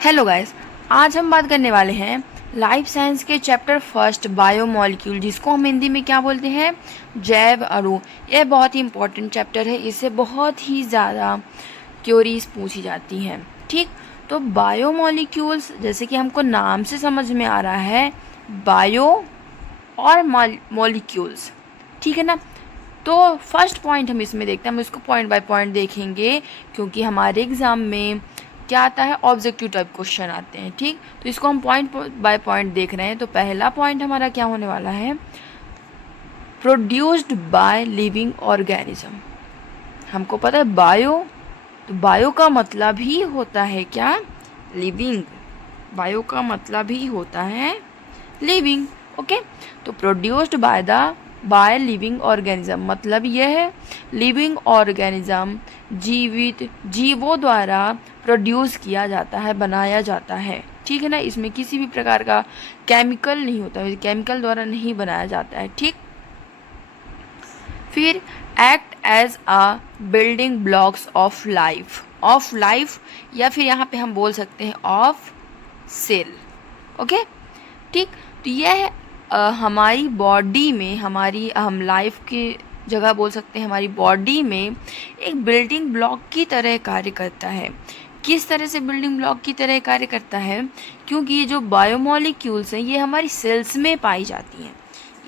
Hello guys, आज हम बात करने वाले हैं लाइफ साइंस के चैप्टर फर्स्ट बायोमॉलिक्यूल, जिसको हम हिंदी में क्या बोलते हैं, जैव अणु। यह बहुत ही इंपॉर्टेंट चैप्टर है, इससे बहुत ही ज़्यादा क्योरीज पूछी जाती हैं। ठीक, तो बायोमॉलिक्यूल्स जैसे कि हमको नाम से समझ में आ रहा है, बायो और मॉलिक्यूल्स, ठीक है ना। तो फर्स्ट पॉइंट हम इसमें देखते हैं, हम इसको पॉइंट बाय पॉइंट देखेंगे क्योंकि हमारे एग्ज़ाम में क्या आता है, ऑब्जेक्टिव टाइप क्वेश्चन आते हैं। ठीक, तो इसको हम पॉइंट बाय पॉइंट देख रहे हैं। तो पहला पॉइंट हमारा क्या होने वाला है, प्रोड्यूस्ड बाय लिविंग ऑर्गेनिज्म। हमको पता है बायो, तो बायो का मतलब ही होता है क्या, लिविंग। बायो का मतलब ही होता है लिविंग। ओके, तो प्रोड्यूस्ड बाय लिविंग ऑर्गेनिज्म मतलब यह है लिविंग ऑर्गेनिज्म, जीवित जीवों द्वारा प्रोड्यूस किया जाता है, बनाया जाता है। ठीक है ना, इसमें किसी भी प्रकार का केमिकल नहीं होता है, केमिकल द्वारा नहीं बनाया जाता है। ठीक, फिर act as a building blocks of life, या फिर यहाँ पे हम बोल सकते हैं ऑफ सेल। ओके, ठीक, तो यह हमारी बॉडी में, हमारी हम लाइफ की जगह बोल सकते हैं, हमारी बॉडी में एक बिल्डिंग ब्लॉक की तरह कार्य करता है। किस तरह से बिल्डिंग ब्लॉक की तरह कार्य करता है, क्योंकि ये जो बायोमॉलिक्यूल्स हैं ये हमारी सेल्स में पाई जाती हैं।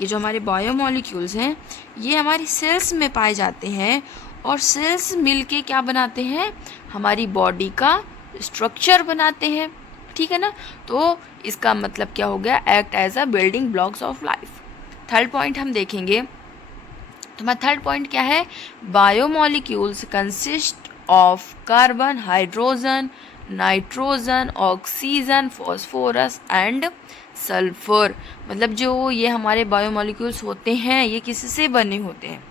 ये जो हमारे बायोमॉलिक्यूल्स हैं ये हमारी सेल्स में पाए जाते हैं, और सेल्स मिलके क्या बनाते हैं, हमारी बॉडी का स्ट्रक्चर बनाते हैं। ठीक है ना, तो इसका मतलब क्या हो गया, act as a building blocks of life. Third point हम देखेंगे, तो हमारा थर्ड पॉइंट क्या है, biomolecules consist of carbon, hydrogen, nitrogen, oxygen, phosphorus and sulphur. मतलब जो ये हमारे बायोमॉलिक्यूल्स होते हैं ये किससे बने होते हैं,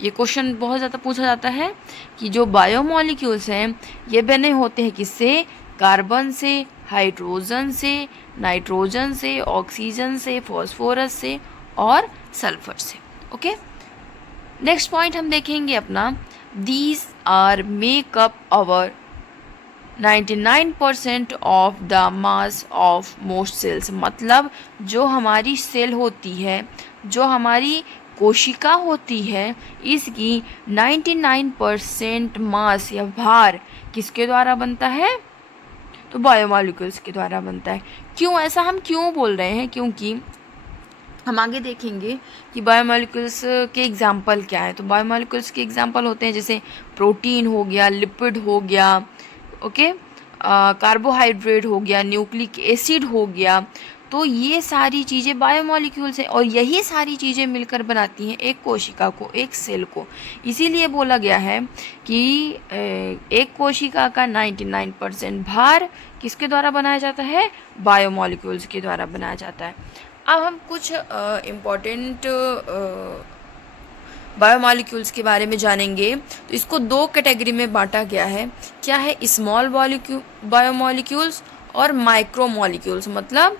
ये क्वेश्चन बहुत ज़्यादा पूछा जाता है कि जो बायोमॉलिक्यूल्स हैं ये बने होते हैं किससे, कार्बन से, हाइड्रोजन से, नाइट्रोजन से, ऑक्सीजन से, फॉस्फोरस से और सल्फर से। ओके, नेक्स्ट पॉइंट हम देखेंगे अपना, these are make up our 99% of the mass of most cells. मतलब जो हमारी सेल होती है, जो हमारी कोशिका होती है, इसकी 99% मास या भार किसके द्वारा बनता है, तो बायोमॉलिक्यूल्स के द्वारा बनता है। क्यों ऐसा हम क्यों बोल रहे हैं, क्योंकि हम आगे देखेंगे कि बायोमॉलिक्यूल्स के एग्जाम्पल क्या है। तो बायोमॉलिक्यूल्स के एग्जाम्पल होते हैं जैसे प्रोटीन हो गया, लिपिड हो गया, ओके, कार्बोहाइड्रेट हो गया, न्यूक्लिक एसिड हो गया। तो ये सारी चीज़ें बायोमॉलिक्यूल्स हैं, और यही सारी चीज़ें मिलकर बनाती हैं एक कोशिका को, एक सेल को। इसीलिए बोला गया है कि एक कोशिका का 99% भार किसके द्वारा बनाया जाता है, बायोमॉलिक्यूल्स के द्वारा बनाया जाता है। अब हम कुछ इम्पॉर्टेंट बायोमॉलिक्यूल्स के बारे में जानेंगे। तो इसको दो कैटेगरी में बांटा गया है। क्या है, स्मॉल बायोमॉलिक्यूल्स और माइक्रोमॉलिक्यूल्स, मतलब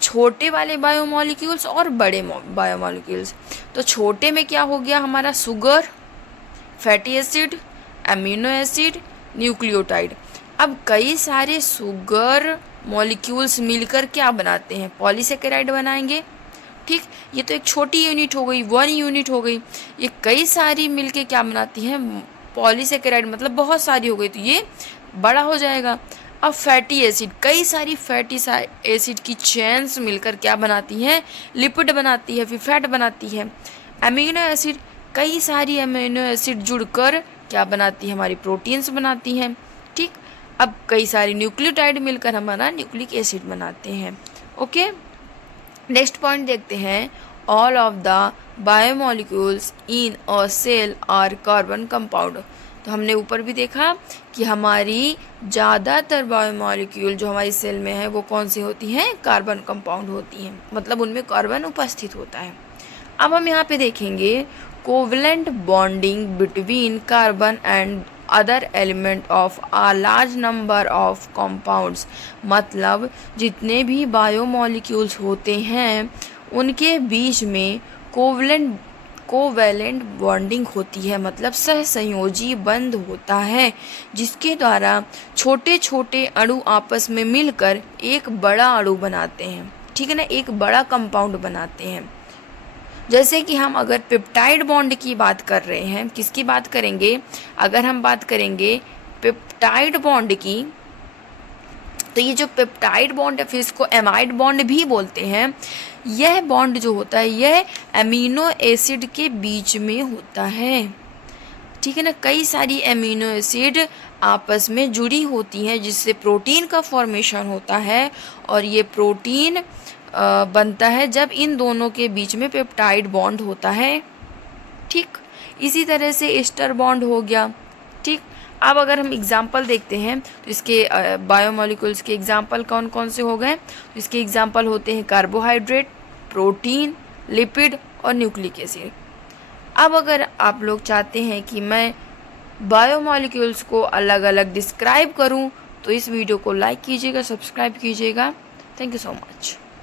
छोटे वाले बायोमॉलिक्यूल्स और बड़े बायोमॉलिक्यूल्स। तो छोटे में क्या हो गया हमारा, sugar, fatty acid, amino acid, nucleotide. अब कई सारे शुगर मॉलिक्यूल्स मिलकर क्या बनाते हैं, पॉलीसेकेराइड बनाएंगे। ठीक, ये तो एक छोटी यूनिट हो गई, 1 यूनिट हो गई। ये कई सारी मिलके क्या बनाती हैं, पॉलीसेकेराइड, मतलब बहुत सारी हो गई, तो ये बड़ा हो जाएगा। अब फैटी एसिड, कई सारी फैटी एसिड की चेन्स मिलकर क्या बनाती हैं, लिपिड बनाती है, फिर फैट बनाती है। अमीनो एसिड, कई सारी अमीनो एसिड जुड़कर क्या बनाती है, हमारी प्रोटीन्स बनाती हैं। ठीक, अब कई सारी न्यूक्लियोटाइड मिलकर हमारा न्यूक्लिक एसिड बनाते हैं। ओके, नेक्स्ट पॉइंट देखते हैं, all of the biomolecules in a cell are carbon compound. तो हमने ऊपर भी देखा कि हमारी ज़्यादातर बायोमॉलिक्यूल जो हमारी सेल में है वो कौन सी होती हैं, कार्बन कंपाउंड होती हैं, मतलब उनमें कार्बन उपस्थित होता है। अब हम यहाँ पे देखेंगे covalent bonding between carbon and other element of a large number of compounds. मतलब जितने भी बायोमॉलिक्यूल्स होते हैं उनके बीच में कोवलेंट कोवैलेंट बॉन्डिंग होती है, मतलब सहसंयोजी बंध होता है, जिसके द्वारा छोटे छोटे अणु आपस में मिलकर एक बड़ा अणु बनाते हैं, ठीक है ना, एक बड़ा कंपाउंड बनाते हैं। जैसे कि हम अगर पेप्टाइड बॉन्ड की बात कर रहे हैं, किसकी बात करेंगे, अगर हम बात करेंगे पेप्टाइड बॉन्ड की, तो ये जो पेप्टाइड बॉन्ड है, फिर इसको एमाइड बॉन्ड भी बोलते हैं। यह बॉन्ड जो होता है यह एमिनो एसिड के बीच में होता है, ठीक है ना। कई सारी एमिनो एसिड आपस में जुड़ी होती हैं, जिससे प्रोटीन का फॉर्मेशन होता है, और ये प्रोटीन बनता है जब इन दोनों के बीच में पेप्टाइड बॉन्ड होता है, ठीक। इसी तरह से एस्टर बॉन्ड हो गया, ठीक। अब अगर हम एग्जाम्पल देखते हैं तो इसके बायोमोलिक्यूल्स के एग्जाम्पल कौन कौन से हो गए, तो इसके एग्जाम्पल होते हैं कार्बोहाइड्रेट, प्रोटीन, लिपिड और न्यूक्लिक एसिड। अब अगर आप लोग चाहते हैं कि मैं बायोमोलिक्यूल्स को अलग अलग डिस्क्राइब करूं, तो इस वीडियो को लाइक कीजिएगा, सब्सक्राइब कीजिएगा। Thank you so much.